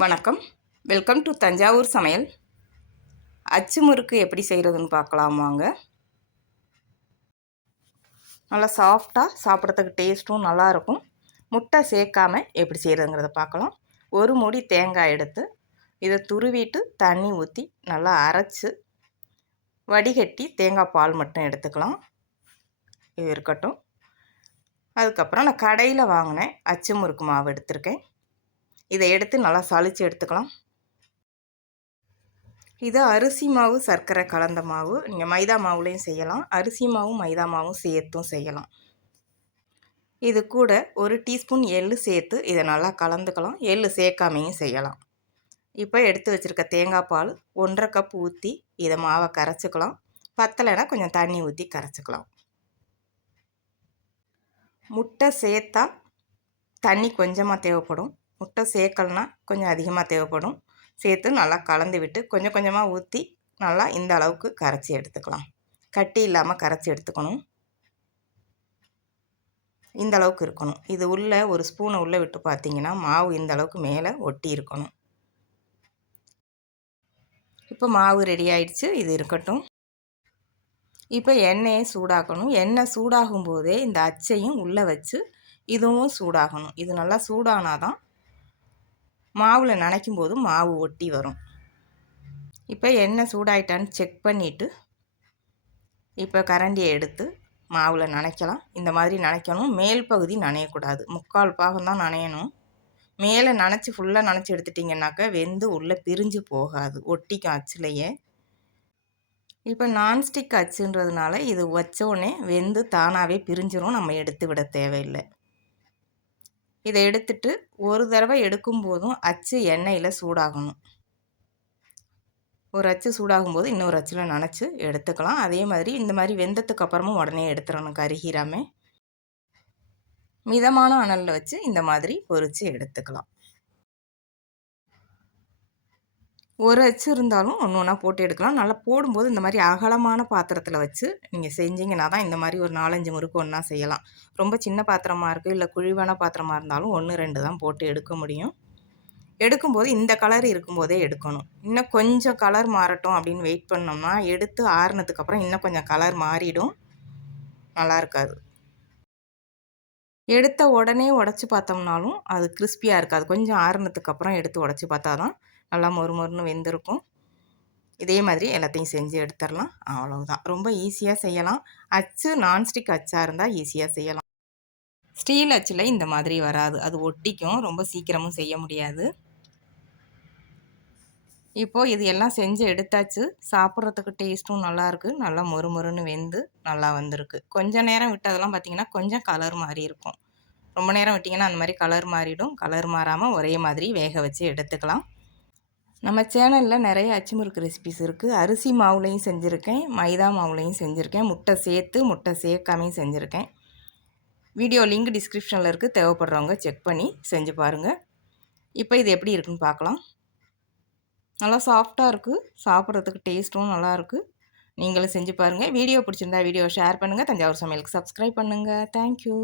வணக்கம். Welcome to Thanjavur சமையல். அச்சு முறுக்கு எப்படி செய்கிறதுன்னு பார்க்கலாம் வாங்க. நல்லா சாஃப்டாக சாப்பிட்றதுக்கு டேஸ்ட்டும் நல்லாயிருக்கும் முட்டை சேர்க்காம எப்படி செய்கிறதுங்கிறத பார்க்கலாம். ஒரு மூடி தேங்காய் எடுத்து இதை துருவிட்டு தண்ணி ஊற்றி நல்லா அரைச்சி வடிகட்டி தேங்காய் பால் மட்டும் எடுத்துக்கலாம். இது இருக்கட்டும். அதுக்கப்புறம் நான் கடையில் வாங்கினேன் அச்சு முறுக்கு மாவு எடுத்திருக்கேன். இதை எடுத்து நல்லா சளிச்சு எடுத்துக்கலாம். இது அரிசி மாவு சர்க்கரை கலந்த மாவு. நீங்கள் மைதா மாவுலேயும் செய்யலாம். அரிசி மாவும் மைதா மாவும் சேர்த்தும் செய்யலாம். இது கூட ஒரு டீஸ்பூன் எள்ளு சேர்த்து இதை நல்லா கலந்துக்கலாம். எள்ளு சேர்க்காமையும் செய்யலாம். இப்போ எடுத்து வச்சுருக்க தேங்காய் பால் ஒன்றரை கப் ஊற்றி இதை மாவை கரைச்சிக்கலாம். பத்தலைன்னா கொஞ்சம் தண்ணி ஊற்றி கரைச்சிக்கலாம். முட்டை சேர்த்தா தண்ணி கொஞ்சமாக தேவைப்படும். முட்டை சேர்க்கலனா கொஞ்சம் அதிகமாக தேவைப்படும். சேர்த்து நல்லா கலந்து விட்டு கொஞ்சம் கொஞ்சமாக ஊற்றி நல்லா இந்த அளவுக்கு கரைச்சி எடுத்துக்கலாம். கட்டி இல்லாமல் கரைச்சி எடுத்துக்கணும். இந்த அளவுக்கு இருக்கணும். இது உள்ளே ஒரு ஸ்பூனை உள்ளே விட்டு பார்த்தீங்கன்னா மாவு இந்த அளவுக்கு மேலே ஒட்டி இருக்கணும். இப்போ மாவு ரெடி ஆயிடுச்சு. இது இருக்கட்டும். இப்போ எண்ணெயை சூடாக்கணும். எண்ணெய் சூடாகும் போதே இந்த அச்சையும் உள்ளே வச்சு இதுவும் சூடாகணும். இது நல்லா சூடானாதான் மாவில் நனைக்கும் போது மாவு ஒட்டி வரும். இப்போ எண்ணெய் சூடாயிட்டான்னு செக் பண்ணிவிட்டு இப்போ கரண்டியை எடுத்து மாவில் நனைக்கலாம். இந்த மாதிரி நனைக்கணும். மேல் பகுதி நனையக்கூடாது. முக்கால் பாகம் தான் நனையணும். மேலே நனைச்சி ஃபுல்லாக நனைச்சி எடுத்துட்டிங்கனாக்கா வெந்து உள்ளே பிரிஞ்சு போகாது. ஒட்டிக்கும் அச்சுலையே. இப்போ நான்ஸ்டிக் அச்சுன்றதுனால இது வச்சோடனே வெந்து தானாகவே பிரிஞ்சிரும். நம்ம எடுத்து விட தேவையில்லை. இதை எடுத்துட்டு ஒரு தடவை எடுக்கும் போதும் அச்சு எண்ணெயில் சூடாகணும். ஒரு அச்சு சூடாகும் போது இன்னொரு அச்சில் நினச்சி எடுத்துக்கலாம். அதே மாதிரி இந்த மாதிரி வெந்ததுக்கு அப்புறமும் உடனே எடுத்துடணும் கருகிராமல் மிதமான அனலில் வச்சு இந்த மாதிரி பொறிச்சு எடுத்துக்கலாம். ஒரு அச்சு இருந்தாலும் ஒன்று ஒன்றா போட்டு எடுக்கலாம். நல்லா போடும்போது இந்த மாதிரி அகலமான பாத்திரத்தில் வச்சு நீங்கள் செஞ்சீங்கன்னா தான் இந்த மாதிரி ஒரு நாலஞ்சு முறுக்கு ஒன்றா செய்யலாம். ரொம்ப சின்ன பாத்திரமாக இருக்குது இல்லை குழிவான பாத்திரமாக இருந்தாலும் ஒன்று ரெண்டு தான் போட்டு எடுக்க முடியும். எடுக்கும்போது இந்த கலர் இருக்கும்போதே எடுக்கணும். இன்னும் கொஞ்சம் கலர் மாறட்டும் அப்படின்னு வெயிட் பண்ணோம்னா எடுத்து ஆறுனதுக்கப்புறம் இன்னும் கொஞ்சம் கலர் மாறிடும். நல்லா இருக்காது. எடுத்த உடனே உடச்சி பார்த்தோம்னாலும் அது கிறிஸ்பியாக இருக்காது. கொஞ்சம் ஆறுனதுக்கப்புறம் எடுத்து உடச்சி பார்த்தா தான் நல்லா மொறு மொறுன்னு வெந்திருக்கும். இதே மாதிரி எல்லாத்தையும் செஞ்சு எடுத்துடலாம். அவ்வளோதான் ரொம்ப ஈஸியாக செய்யலாம். அச்சு நான்ஸ்டிக் அச்சாக இருந்தால் ஈஸியாக செய்யலாம். ஸ்டீல் அச்சில் இந்த மாதிரி வராது. அது ஒட்டிக்கும். ரொம்ப சீக்கிரமும் செய்ய முடியாது. இப்போது இது எல்லாம் செஞ்சு எடுத்தாச்சு. சாப்பிட்றதுக்கு டேஸ்ட்டும் நல்லாயிருக்கு நல்லா மொறு மொறுன்னு வெந்து நல்லா வந்திருக்கு. கொஞ்சம் நேரம் விட்டதெல்லாம் பார்த்திங்கன்னா கொஞ்சம் கலர் மாறி இருக்கும். ரொம்ப நேரம் விட்டிங்கன்னா அந்த மாதிரி கலர் மாறிடும். கலர் மாறாமல் ஒரே மாதிரி வேக வச்சு எடுத்துக்கலாம். நம்ம சேனலில் நிறைய அச்சுமுறுக்கு ரெசிபிஸ் இருக்குது அரிசி மாவுலையும் செஞ்சுருக்கேன். மைதா மாவுலையும் செஞ்சுருக்கேன். முட்டை சேர்த்து முட்டை சேர்க்காமையும் செஞ்சுருக்கேன். வீடியோ லிங்க் டிஸ்கிரிப்ஷனில் இருக்குது தேவைப்படுறவங்க செக் பண்ணி செஞ்சு பாருங்கள் இப்போ இது எப்படி இருக்குன்னு பார்க்கலாம். நல்லா சாஃப்டாக இருக்குது சாப்பிட்றதுக்கு டேஸ்ட்டும் நல்லாயிருக்கு நீங்களும் செஞ்சு பாருங்கள் வீடியோ பிடிச்சிருந்தா வீடியோ ஷேர் பண்ணுங்கள் தஞ்சாவூர் சமையலுக்கு சப்ஸ்கிரைப் பண்ணுங்கள் தேங்க்யூ